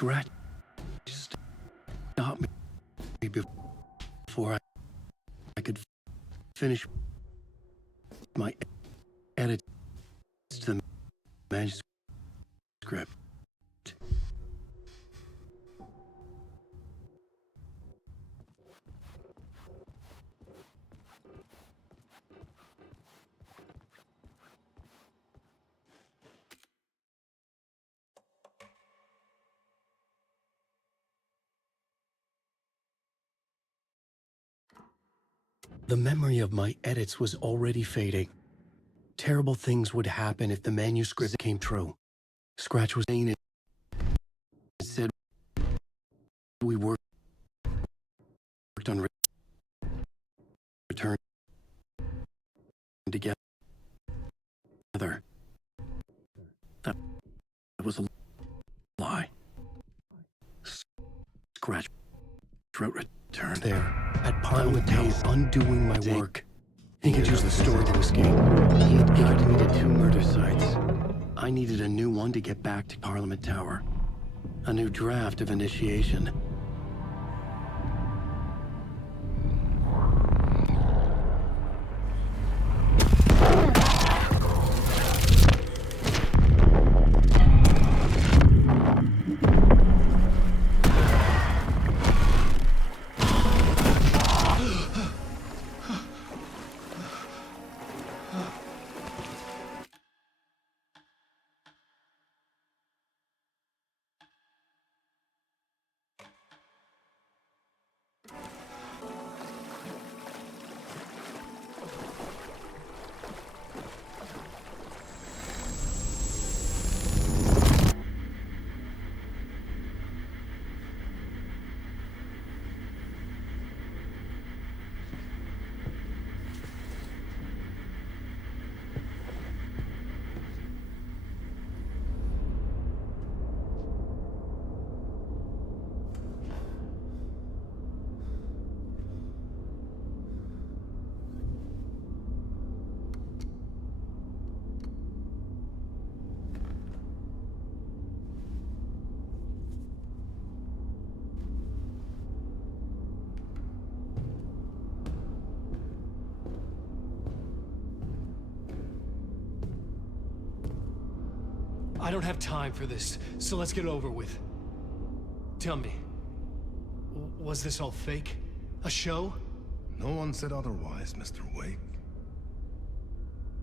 Scratch stopped me before I could finish my edits to the manuscript. The memory of my edits was already fading. Terrible things would happen if the manuscript came true. Scratch was saying it said we worked on return together. That was a lie. Scratch wrote return there at Parliament House, undoing my work. He could use the story to escape. He had guided me to 2 murder sites. I needed a new one to get back to Parliament Tower. A new draft of initiation. I don't have time for this, so let's get over with. Tell me, was this all fake? A show? No one said otherwise, Mr. Wake.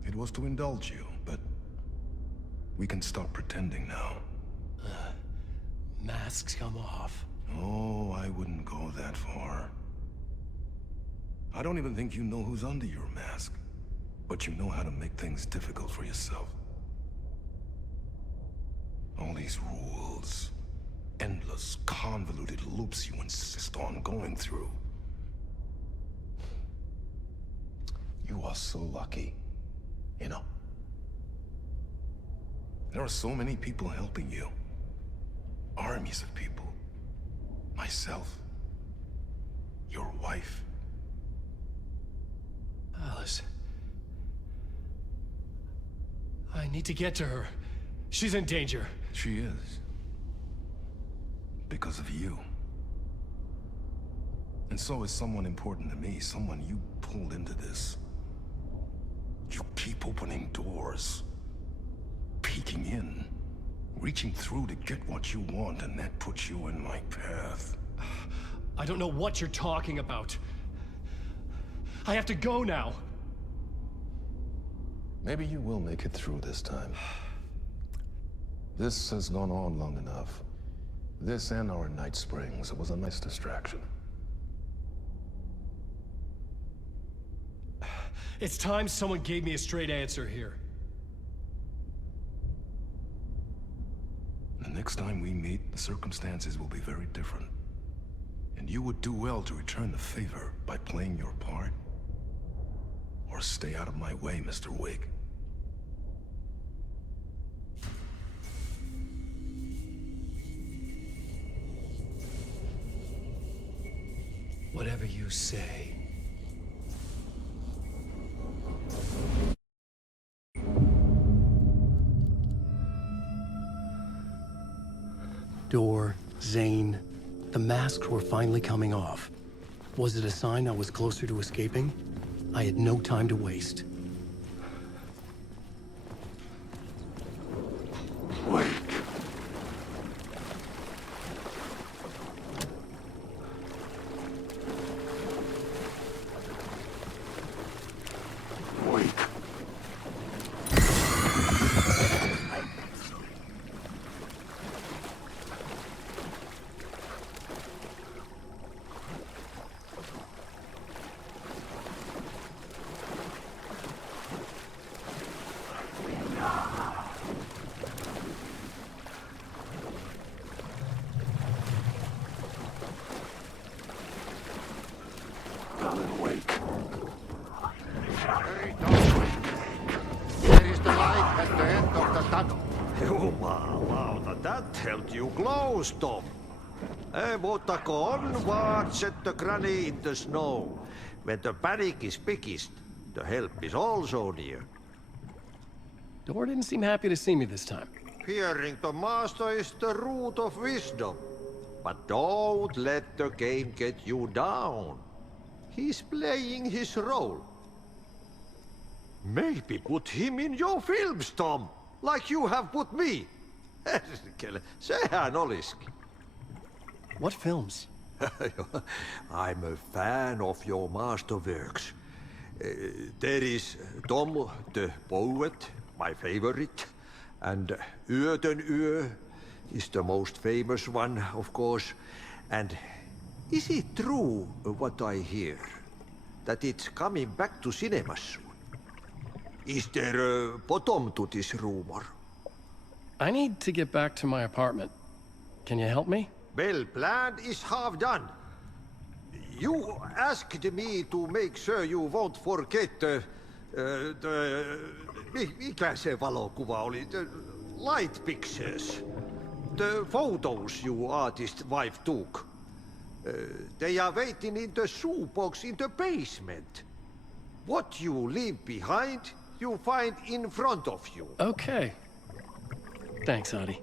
It was to indulge you, but we can stop pretending now. Masks come off. Oh, I wouldn't go that far. I don't even think you know who's under your mask, but you know how to make things difficult for yourself. All these rules, endless, convoluted loops you insist on going through. You are so lucky, you know. There are so many people helping you. Armies of people. Myself. Your wife. Alice. I need to get to her. She's in danger. She is. Because of you. And so is someone important to me, someone you pulled into this. You keep opening doors, peeking in, Reaching through to get what you want, and that puts you in my path. I don't know what you're talking about. I have to go now. Maybe you will make it through this time. This has gone on long enough. This and our night springs. It was a nice distraction. It's time someone gave me a straight answer here. The next time we meet, the circumstances will be very different. And you would do well to return the favor by playing your part. Or stay out of my way, Mr. Wig. Whatever you say. Door, Zane, the masks were finally coming off. Was it a sign I was closer to escaping? I had no time to waste. Wait. Wait. Jumalauta, that held you close, Tom. Mutta go onward, set the granny in the snow. When the panic is biggest, the help is also near. Door didn't seem happy to see me this time. Hearing the master is the root of wisdom. But don't let the game get you down. He's playing his role. Maybe put him in your films, Tom. Like you have put me. Sehän olisikin. What films? I'm a fan of your masterworks. There is Tom the Poet, my favorite, and Yöden Yö is the most famous one, of course. And is it true what I hear, that it's coming back to cinemas soon? Is there a bottom to this rumor? I need to get back to my apartment. Can you help me? Well, plan is half done. You asked me to make sure you won't forget mikä se valokuva oli? The light pictures. The photos your artist wife took. They are waiting in the shoebox in the basement. What you leave behind, you find in front of you. Okay. Thanks, Adi.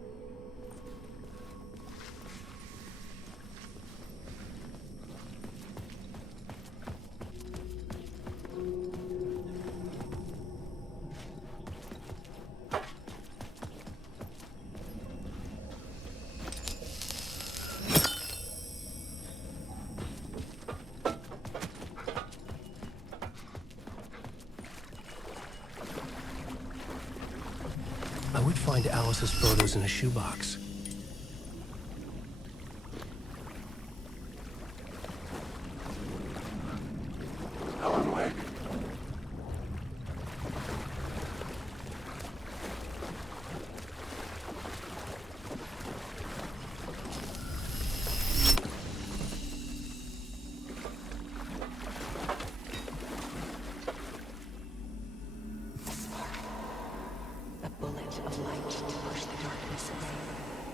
I would find Alice's photos in a shoebox.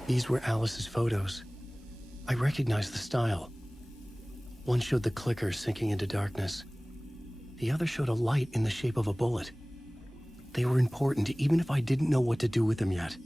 These were Alice's photos. I recognized the style. One showed the clicker sinking into darkness. The other showed a light in the shape of a bullet. They were important, even if I didn't know what to do with them yet.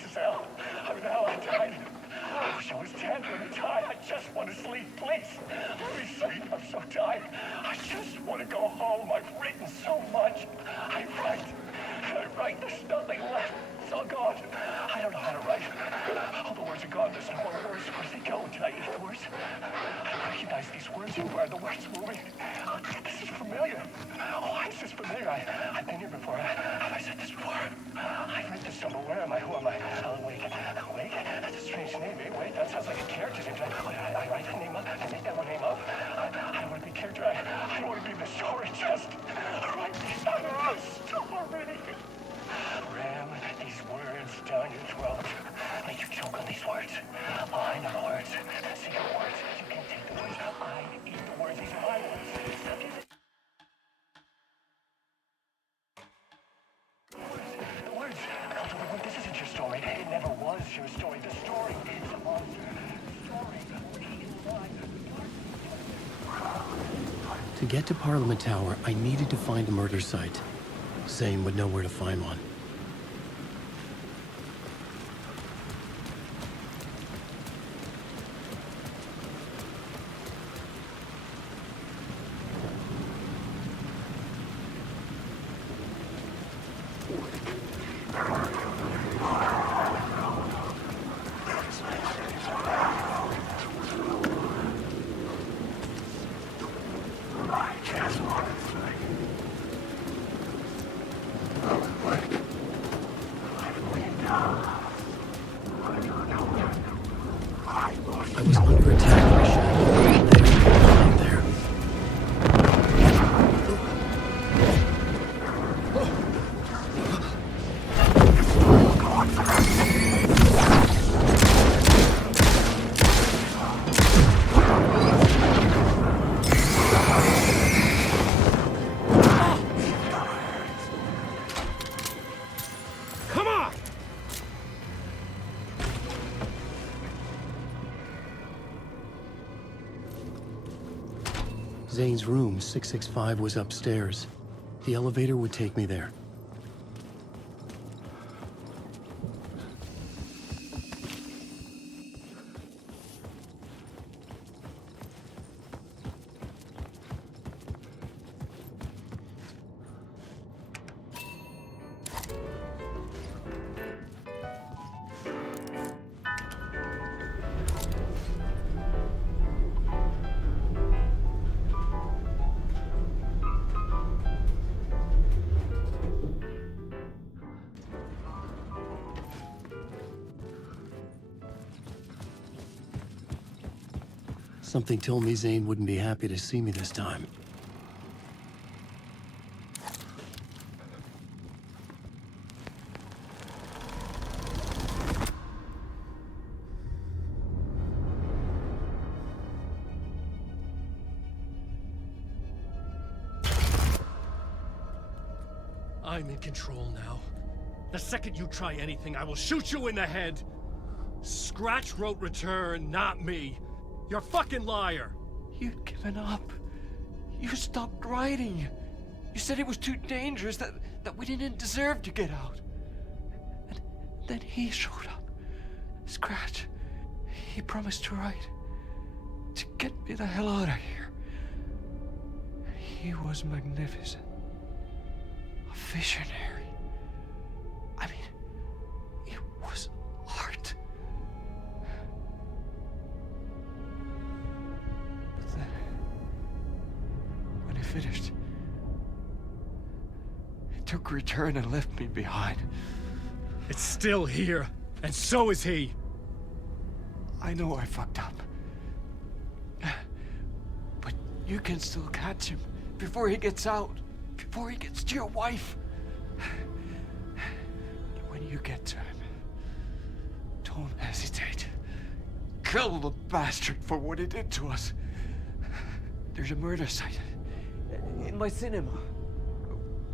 This is hell. I'm in hell. I died. I wish I was dead. Let me die. I just want to sleep, please. Let me sleep. I'm so tired. I just want to go home. I've written so much. I write. There's nothing left. It's all gone. I don't know how to write. All the words are gone. There's no more words. Where do they go? Did I eat the words? I recognize these words. Where are the words moving? Oh, this is familiar. Oh, why is this familiar? I've been here before. Have I said this before? I've read this somewhere. Where am I? Who am I? Alan Wake. Wake? That's a strange name. Wait, that sounds like a character's name. I write that name up. I make that one name up. I don't want to be a character. I don't want to be in the story. Just write these out of the story. Ram these words down your throat. Make you choke on these words. Oh, I know the words. See the words. You can take the words. I eat the words. These are my words. The words. This isn't your story. It never was your story. The story is a monster. The story is mine. To get to Parliament Tower, I needed to find a murder site. Zane would know where to find one. I was under attack by shadow. There. Come on! Zane's room, 665, was upstairs. The elevator would take me there. Something told me Zane wouldn't be happy to see me this time. I'm in control now. The second you try anything, I will shoot you in the head. Scratch wrote return, not me. You're a fucking liar. You'd given up. You stopped writing. You said it was too dangerous, that we didn't deserve to get out. And then he showed up. Scratch. He promised to write. To get me the hell out of here. He was magnificent. A visionary. I mean, it was art. But then, when he finished, he took return and left me behind. It's still here, and so is he. I know I fucked up. But you can still catch him before he gets out, before he gets to your wife. When you get to him, don't hesitate. Kill the bastard for what he did to us. There's a murder site in my cinema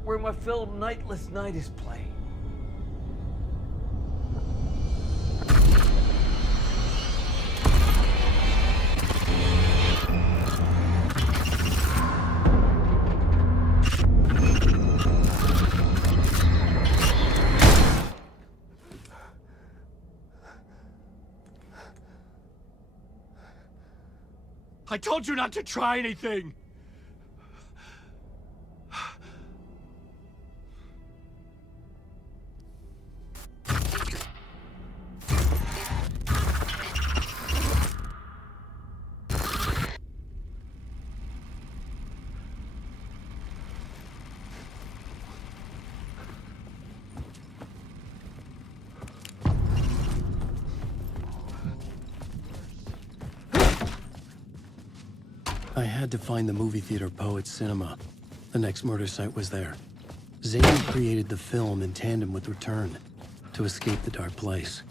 where my film Nightless Night is playing. I told you not to try anything! I had to find the movie theater Poets Cinema. The next murder site was there. Zane created the film in tandem with Return to escape the dark place.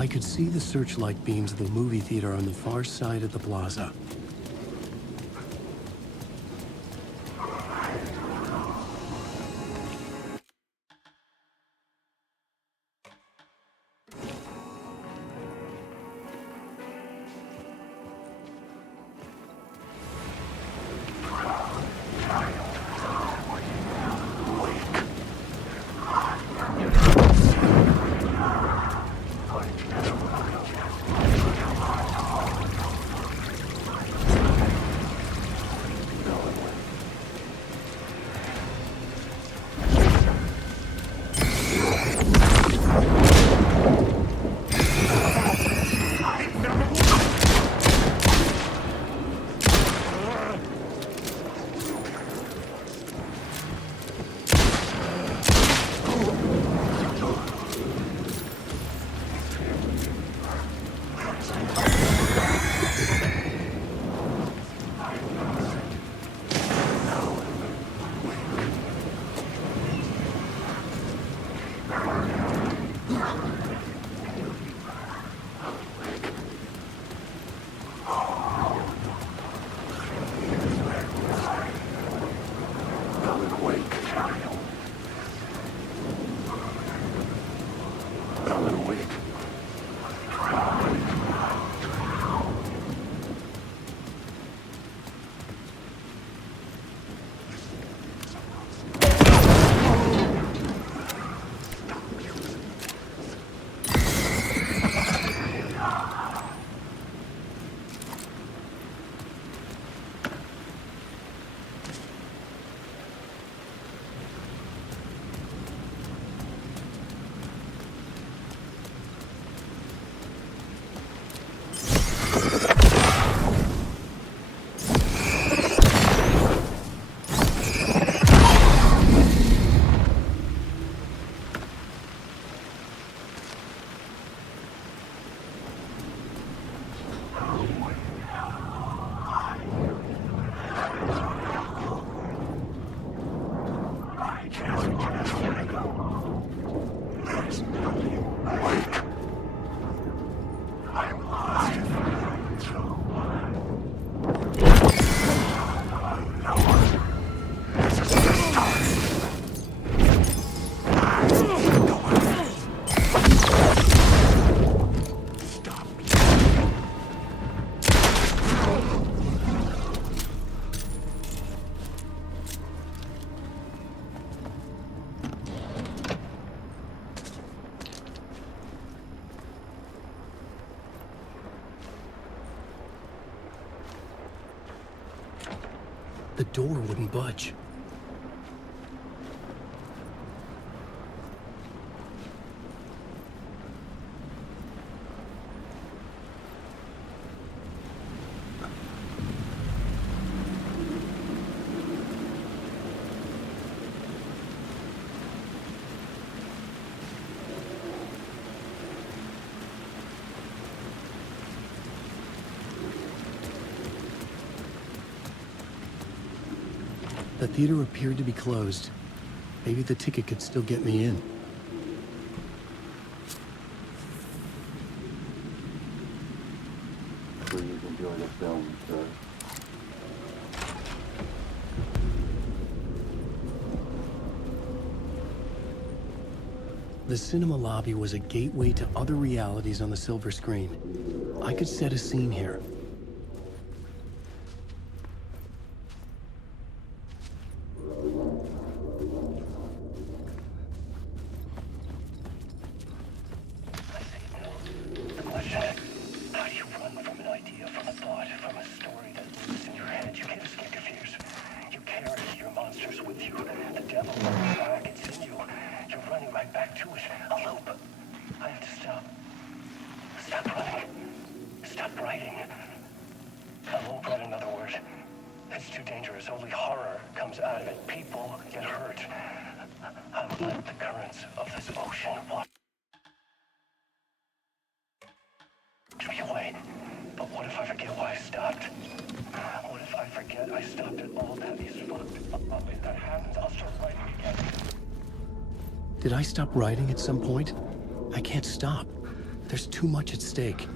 I could see the searchlight beams of the movie theater on the far side of the plaza. The door wouldn't budge. The theater appeared to be closed. Maybe the ticket could still get me in. Please enjoy the film, sir. The cinema lobby was a gateway to other realities on the silver screen. I could set a scene here. Did I stop writing at some point? I can't stop. There's too much at stake.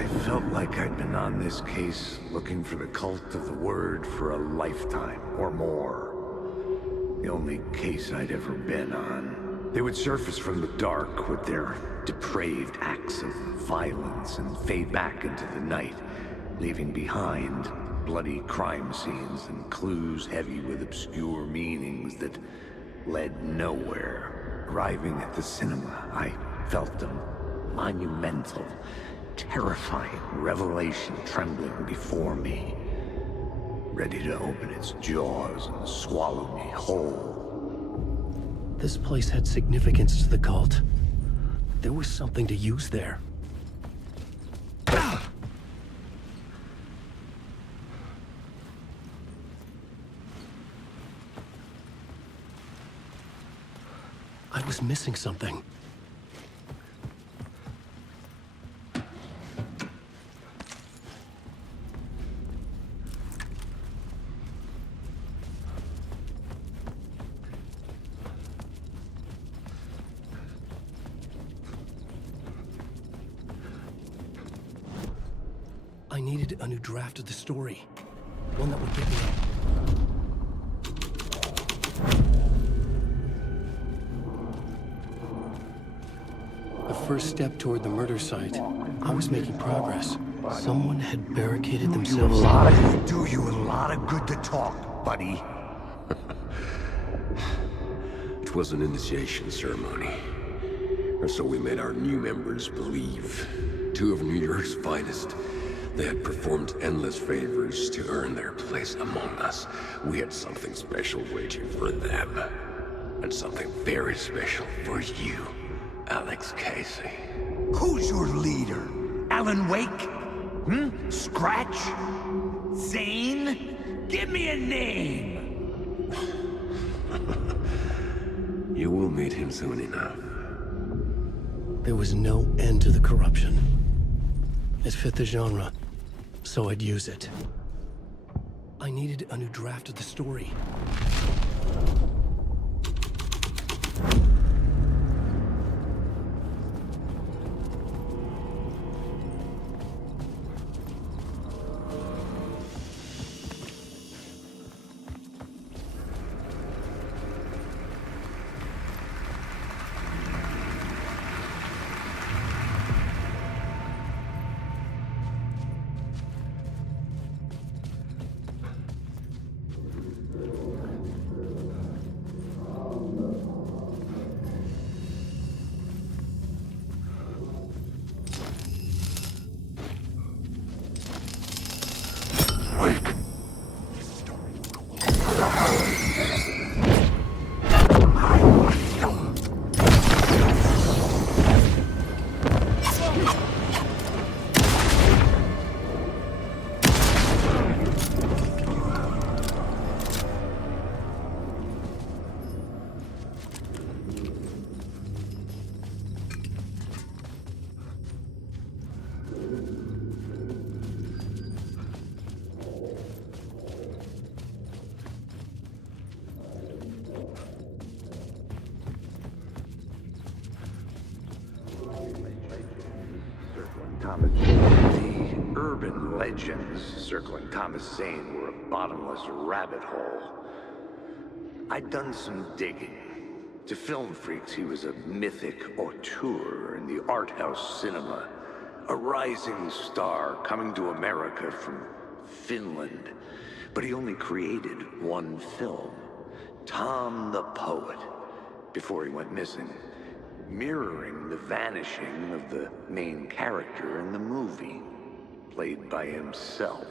I felt like I'd been on this case looking for the cult of the word for a lifetime or more. The only case I'd ever been on. They would surface from the dark with their depraved acts of violence and fade back into the night, leaving behind bloody crime scenes and clues heavy with obscure meanings that led nowhere. Arriving at the cinema, I felt a monumental, terrifying revelation trembling before me, ready to open its jaws and swallow me whole. This place had significance to the cult. There was something to use there. I was missing something. I needed a new draft of the story. One that would get me up. The first step toward the murder site. I was making progress. Someone had barricaded themselves. Do you a lot of good to talk, buddy. It was an initiation ceremony. Or so we made our new members believe. Two of New York's finest. They had performed endless favors to earn their place among us. We had something special waiting for them. And something very special for you, Alex Casey. Who's your leader? Alan Wake? Scratch? Zane? Give me a name! You will meet him soon enough. There was no end to the corruption. It fit the genre, so I'd use it. I needed a new draft of the story. The urban legends circling Thomas Zane were a bottomless rabbit hole. I'd done some digging. To film freaks, he was a mythic auteur in the art house cinema. A rising star coming to America from Finland. But he only created one film, Tom the Poet, before he went missing. Mirroring the vanishing of the main character in the movie, played by himself.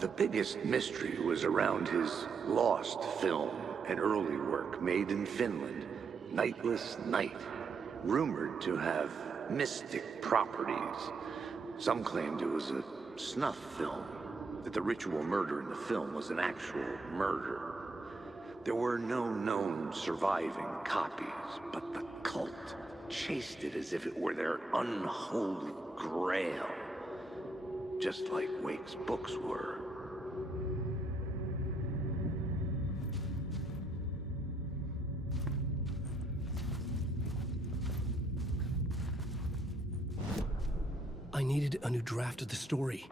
The biggest mystery was around his lost film, an early work made in Finland, Nightless Night, rumored to have mystic properties. Some claimed it was a snuff film, that the ritual murder in the film was an actual murder. There were no known surviving copies, but the cult chased it as if it were their unholy grail, just like Wake's books were. I needed a new draft of the story,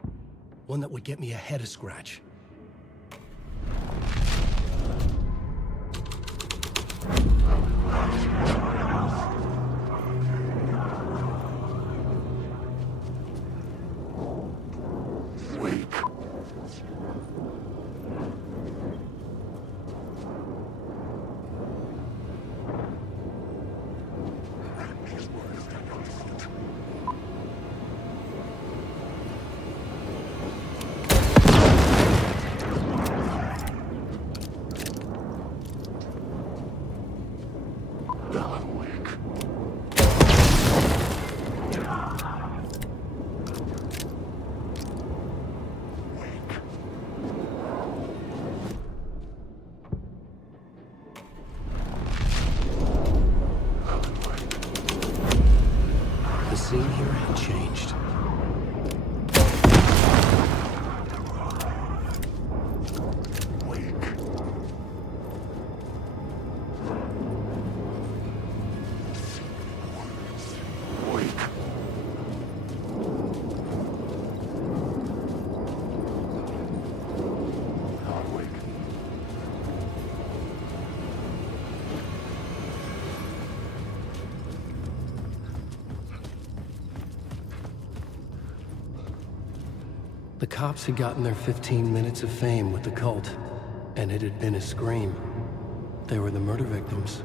one that would get me ahead of Scratch. The scene here had changed. The cops had gotten their 15 minutes of fame with the cult, and it had been a scream. They were the murder victims.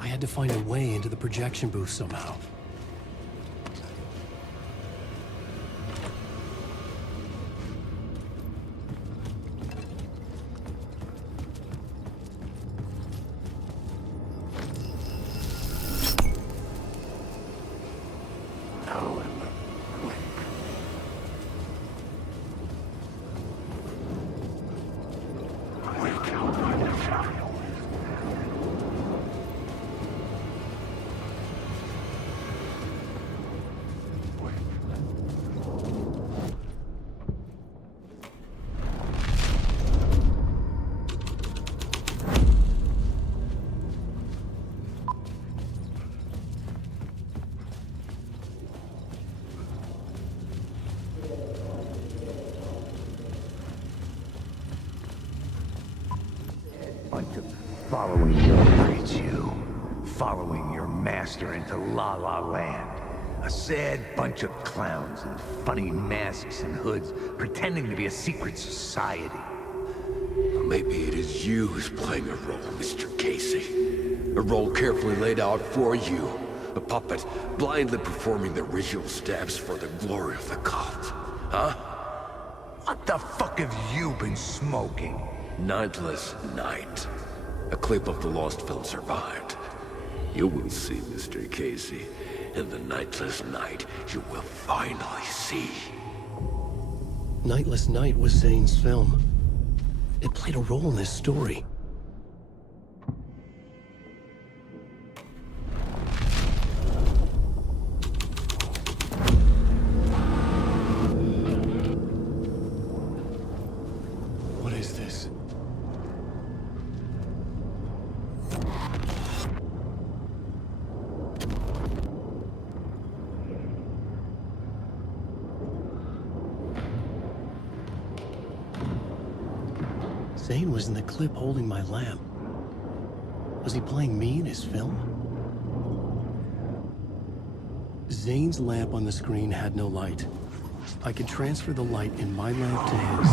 I had to find a way into the projection booth somehow. bunch of following your... Look at you. Following your master into La La Land. A sad bunch of clowns in funny masks and hoods, pretending to be a secret society. Maybe it is you who's playing a role, Mr. Casey. A role carefully laid out for you. A puppet, blindly performing the ritual steps for the glory of the cult. Huh? What the fuck have you been smoking? Nightless Night. A clip of the lost film survived. You will see, Mr. Casey. In the Nightless Night, you will finally see. Nightless Night was Zane's film. It played a role in this story. What is this? Zane was in the clip holding my lamp. Was he playing me in his film? Zane's lamp on the screen had no light. I could transfer the light in my lamp to his.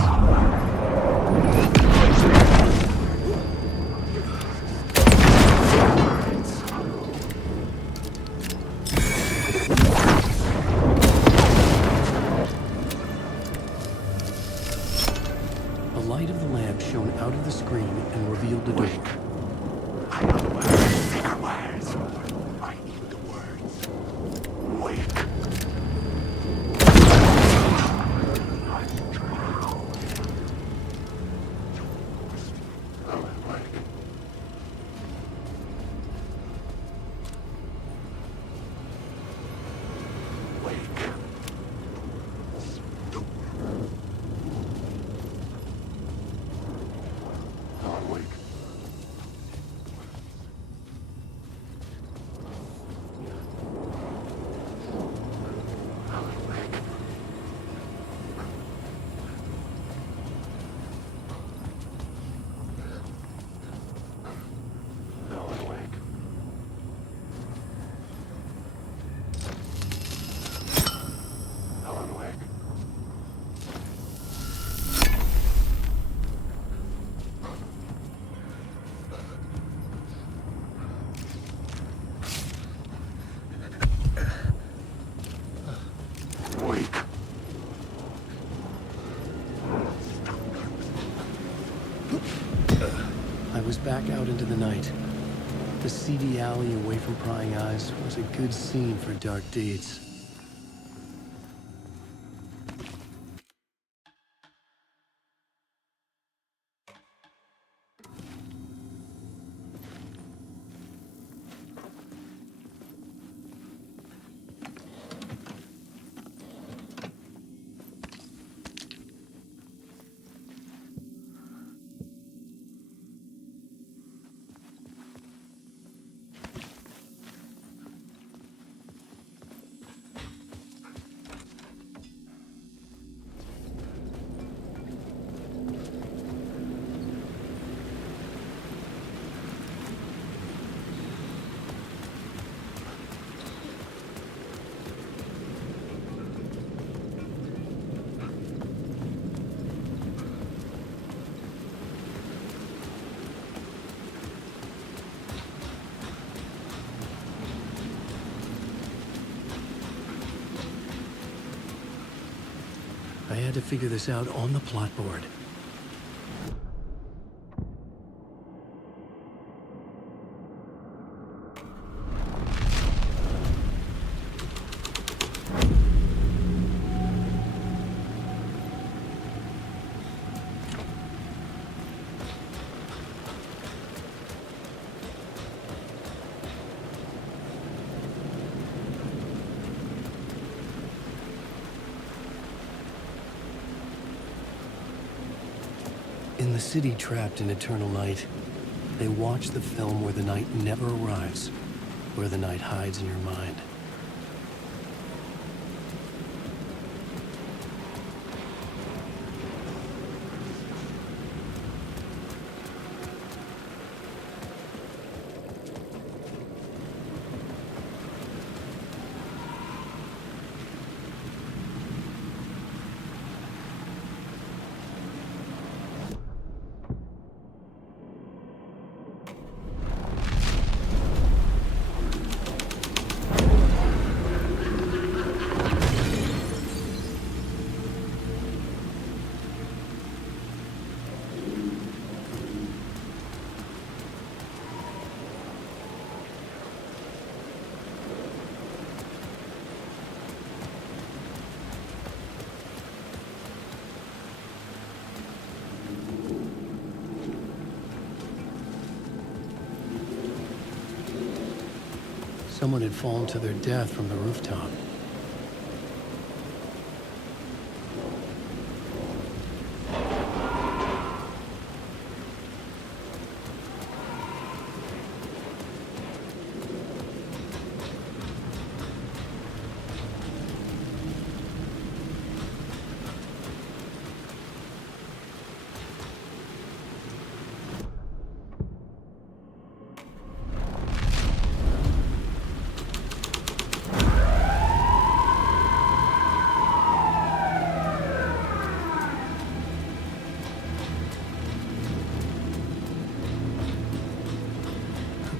The light of the lamp shone out of the screen and revealed the door. I need the words. I need the words. Wake. I was back out into the night. The seedy alley away from prying eyes was a good scene for dark deeds. I had to figure this out on the plot board. In the city trapped in eternal night, they watch the film where the night never arrives, where the night hides in your mind. Someone had fallen to their death from the rooftop.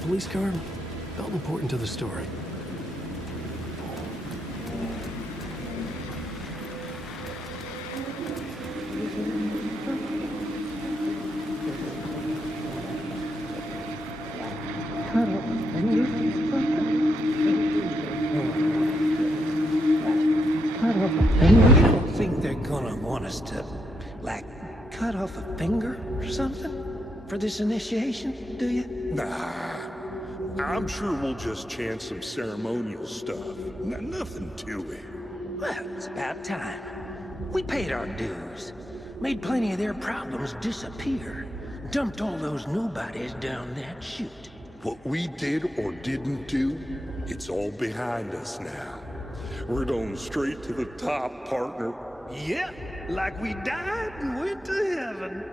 Police car felt important to the story. You don't think they're gonna want us to, like, cut off a finger or something for this initiation, do you? Nah, I'm sure we'll just chant some ceremonial stuff. Nothing to it. Well, it's about time. We paid our dues, made plenty of their problems disappear, dumped all those nobodies down that chute. What we did or didn't do, it's all behind us now. We're going straight to the top, partner. Yep, like we died and went to heaven.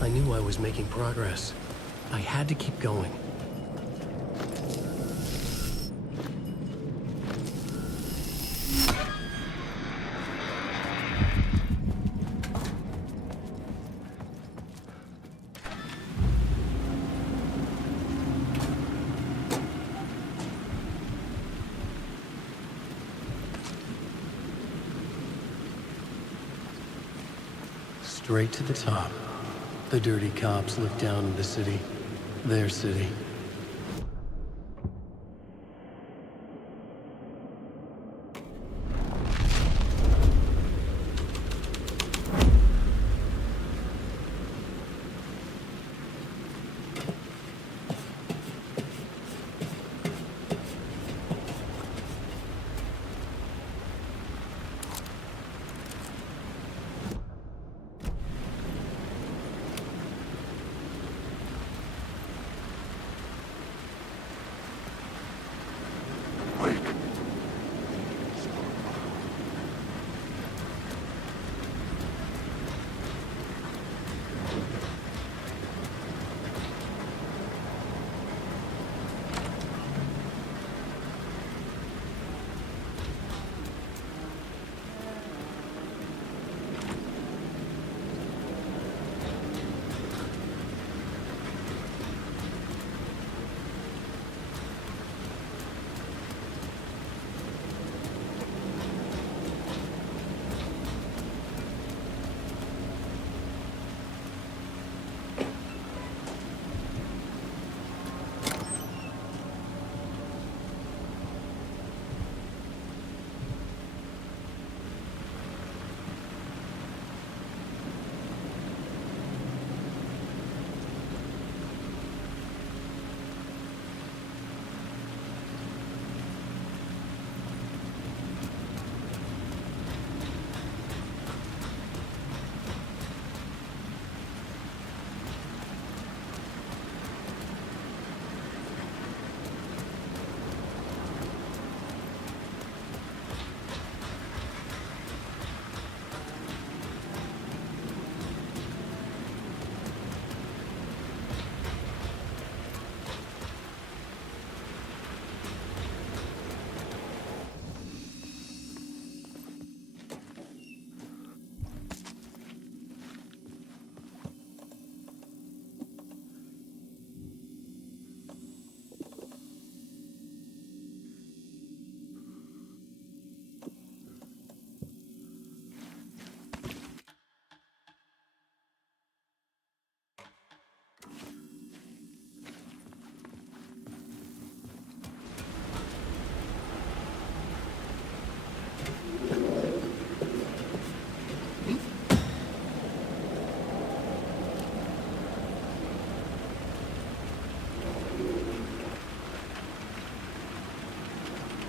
I knew I was making progress. I had to keep going. Straight to the top. The dirty cops look down on the city. Their city.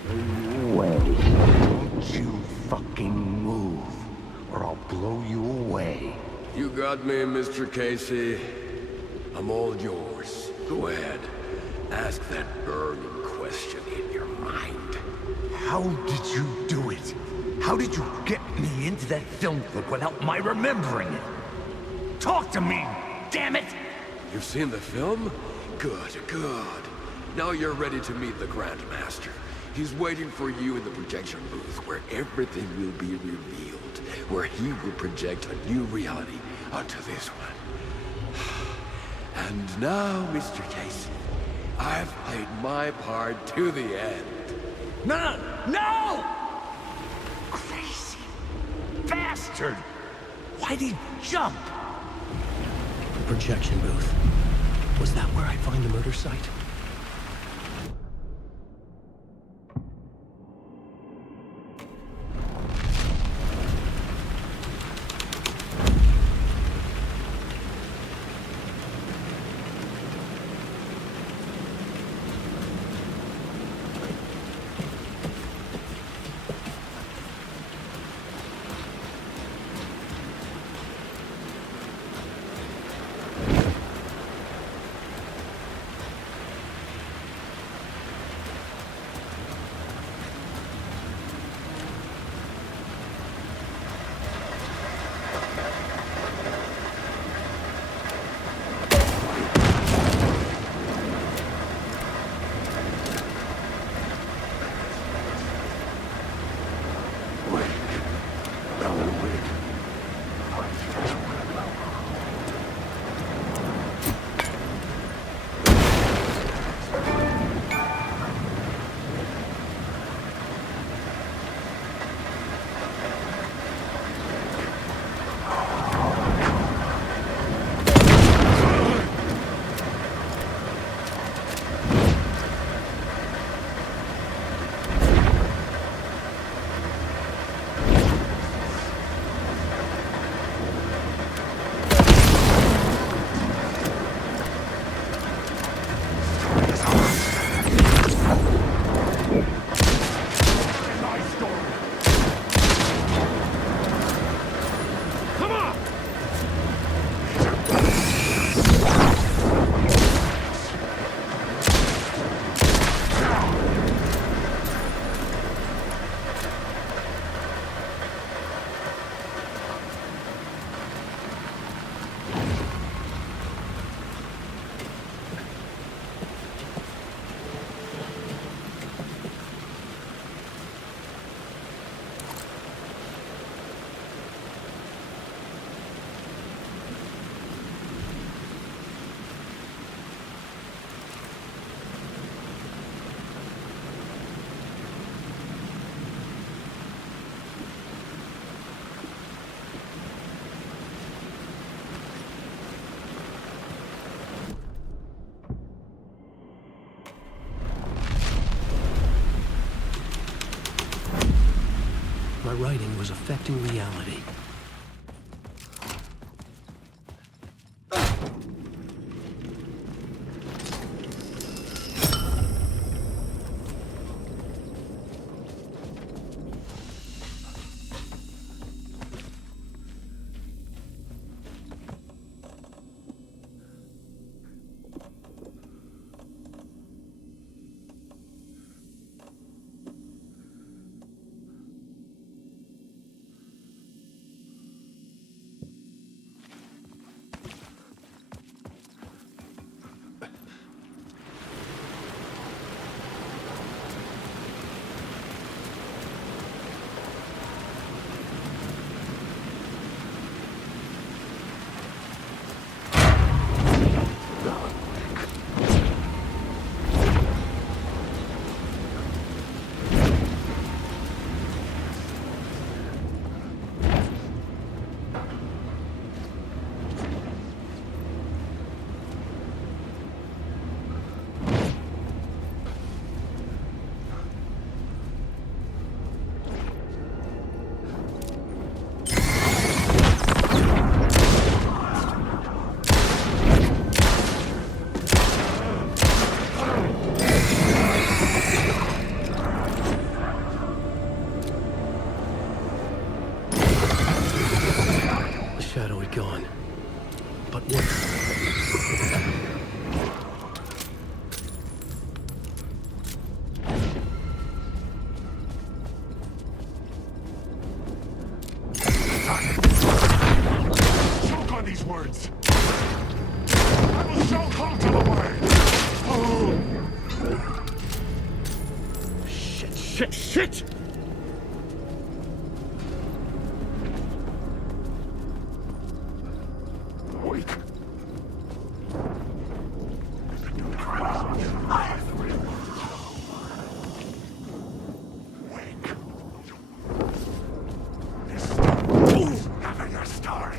Away. Don't you fucking move, or I'll blow you away. You got me, Mr. Casey. I'm all yours. Go ahead. Ask that burning question in your mind. How did you do it? How did you get me into that film clip without my remembering it? Talk to me, damn it! You've seen the film? Good, good. Now you're ready to meet the Grandmaster. He's waiting for you in the projection booth where everything will be revealed, where he will project a new reality onto this one. And now, Mr. Casey, I've played my part to the end. No! No! Crazy bastard! Why'd he jump? Projection booth. Was that where I'd find the murder site? My writing was affecting reality. Shit! Wait. Having a story.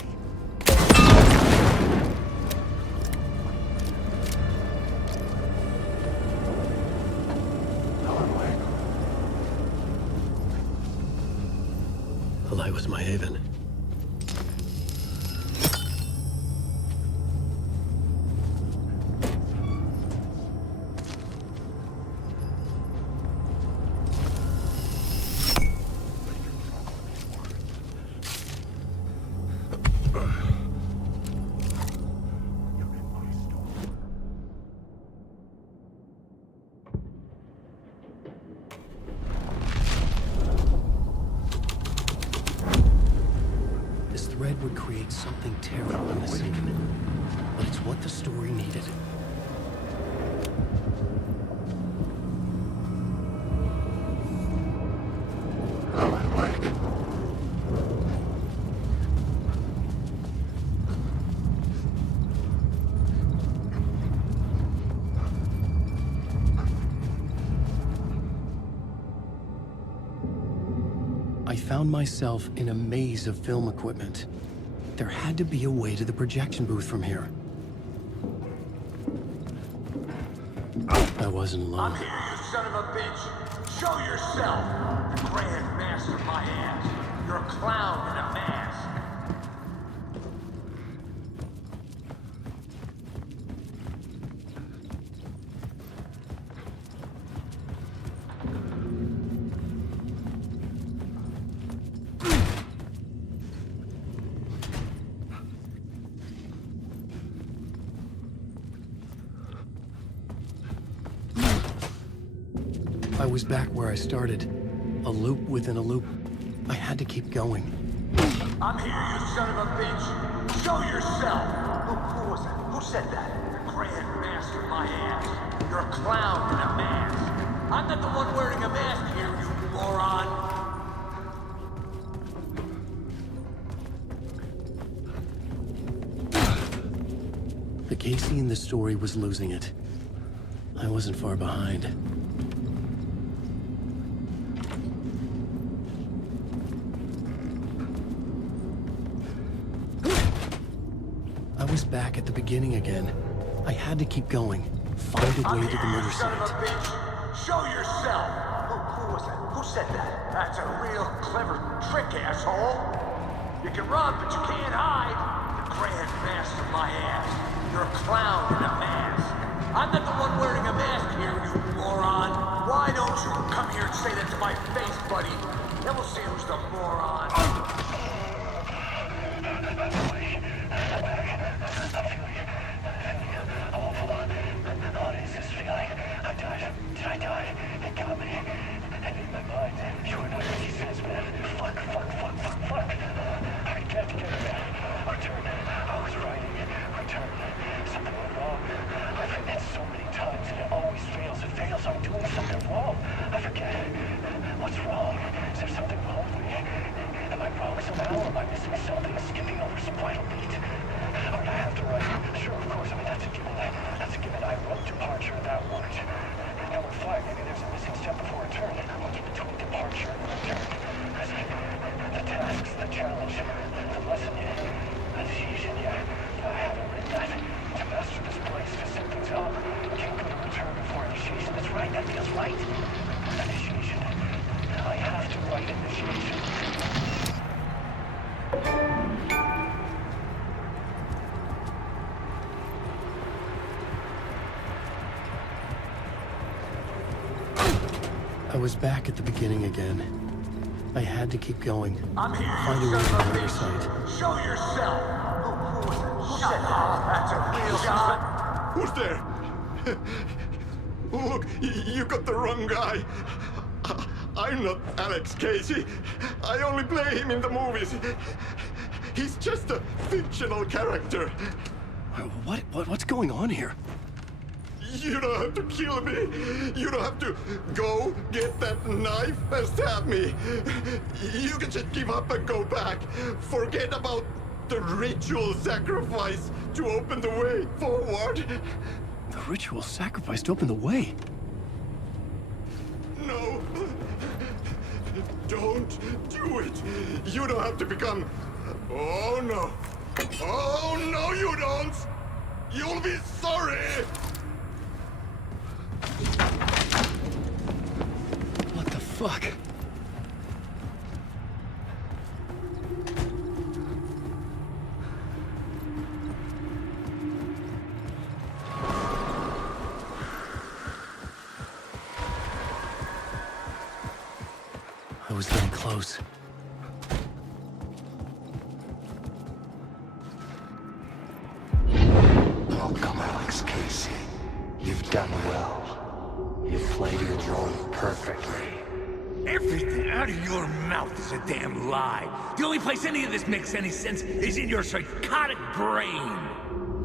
The light was my haven. Thread would create something terrible in the scene, but it's what the story needed. I found myself in a maze of film equipment. There had to be a way to the projection booth from here. I wasn't alone. I'm here, you son of a bitch. Show yourself. The Grand Master my ass. You're a clown in a mask. I was back where I started. A loop within a loop. I had to keep going. I'm here, you son of a bitch. Show yourself. Who was that? Who said that? The Grand Master my ass. You're a clown in a mask. I'm not the one wearing a mask here, you moron. The Casey in the story was losing it. I wasn't far behind. I was back at the beginning again. I had to keep going. Find a way to the murder Son of a site. bitch. Show yourself. Who was that? Who said that? That's a real clever trick, asshole. You can run, but you can't hide. The Grand Master my ass. You're a clown in a mask. I'm not the one wearing a mask here, you moron. Why don't you come here and say that to my face, buddy? Then we'll see who's the moron. Did I die? It got me. And in my mind, you were not what he says, man. Fuck. I can't get it back. Return. I was writing. Return. Something went wrong. I've written it so many times and it always fails. It fails. I'm doing something wrong. I forget. What's wrong? Is there something wrong with me? Am I wrong somehow? Am I missing something? Skipping over some vital beat? Alright, I have to write. Sure, of course. I mean, that's a given. I wrote departure. That worked. Number 5, maybe there's a missing step before return. What's between departure and return? The tasks, the challenge, the lesson, the decision, yeah. I haven't written that. To master this place, to set things up. Can't go to return before initiation. That's right, that feels right. Initiation. I have to write initiation. I was back at the beginning again. I had to keep going. I'm here, Find a way to the murder site. Show yourself. Who was it? Who said that? That's a real shot. Who's there? Look, you got the wrong guy. I'm not Alex Casey. I only play him in the movies. He's just a fictional character. What's going on here? You don't have to kill me. You don't have to go get that knife and stab me. You can just give up and go back. Forget about the ritual sacrifice to open the way forward. The ritual sacrifice to open the way? No. Don't do it. You don't have to become... Oh, no. Oh, no, you don't. You'll be sorry. What the fuck? I was getting close. Welcome, Alex Casey. You've done well. You played your role perfectly. Everything out of your mouth is a damn lie. The only place any of this makes any sense is in your psychotic brain.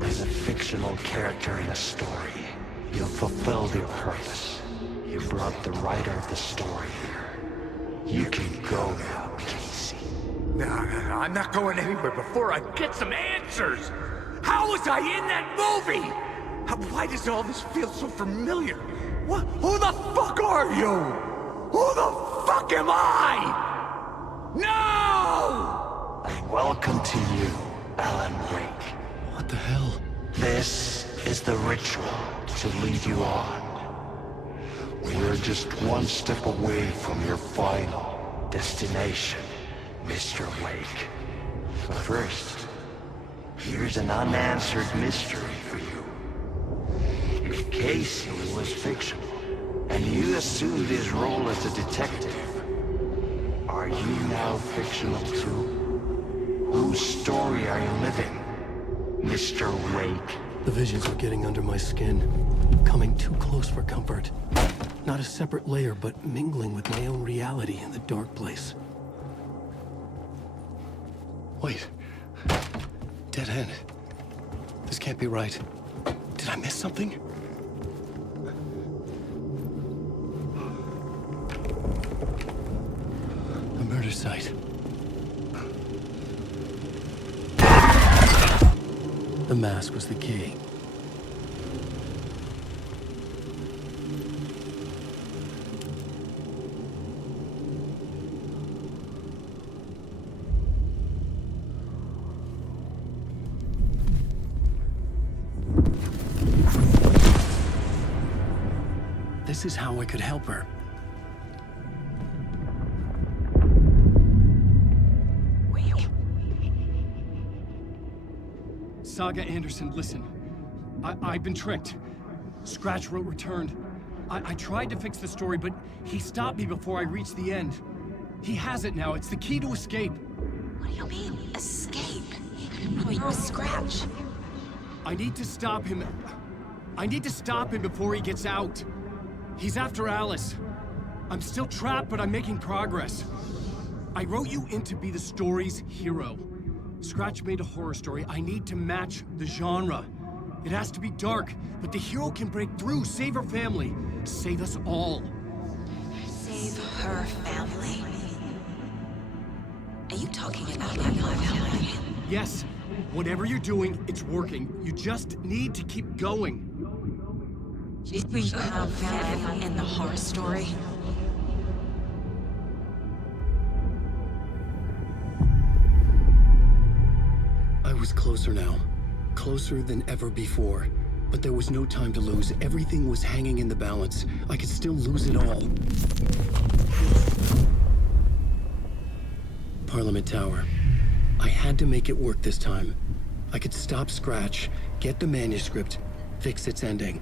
As a fictional character in a story, you fulfilled your purpose. You brought the writer of the story here. You can go now, Casey. No, I'm not going anywhere before I get some answers. How was I in that movie? Why does all this feel so familiar? What? Who the fuck are you? Who the fuck am I? No! And welcome to you, Alan Wake. What the hell? This is the ritual to lead you on. We're just one step away from your final destination, Mr. Wake. But first, here's an unanswered mystery for you. If Casey was fictional, and you assumed his role as a detective, are you now fictional too? Whose story are you living, Mr. Wake? The visions are getting under my skin, coming too close for comfort. Not a separate layer, but mingling with my own reality in the dark place. Wait. Dead end. This can't be right. Did I miss something? A murder site. The mask was the key. This is how I could help her. Saga Anderson, listen. I've been tricked. Scratch wrote returned. I tried to fix the story, but he stopped me before I reached the end. He has it now. It's the key to escape. What do you mean, escape? Where's Scratch? I need to stop him. I need to stop him before he gets out. He's after Alice. I'm still trapped, but I'm making progress. I wrote you in to be the story's hero. Scratch made a horror story. I need to match the genre. It has to be dark, but the hero can break through, save her family, save us all. Save her family? Are you talking about my family? Yes. Whatever you're doing, it's working. You just need to keep going. Did we have family in the horror story? I was closer now. Closer than ever before. But there was no time to lose. Everything was hanging in the balance. I could still lose it all. Parliament Tower. I had to make it work this time. I could stop Scratch, get the manuscript, fix its ending.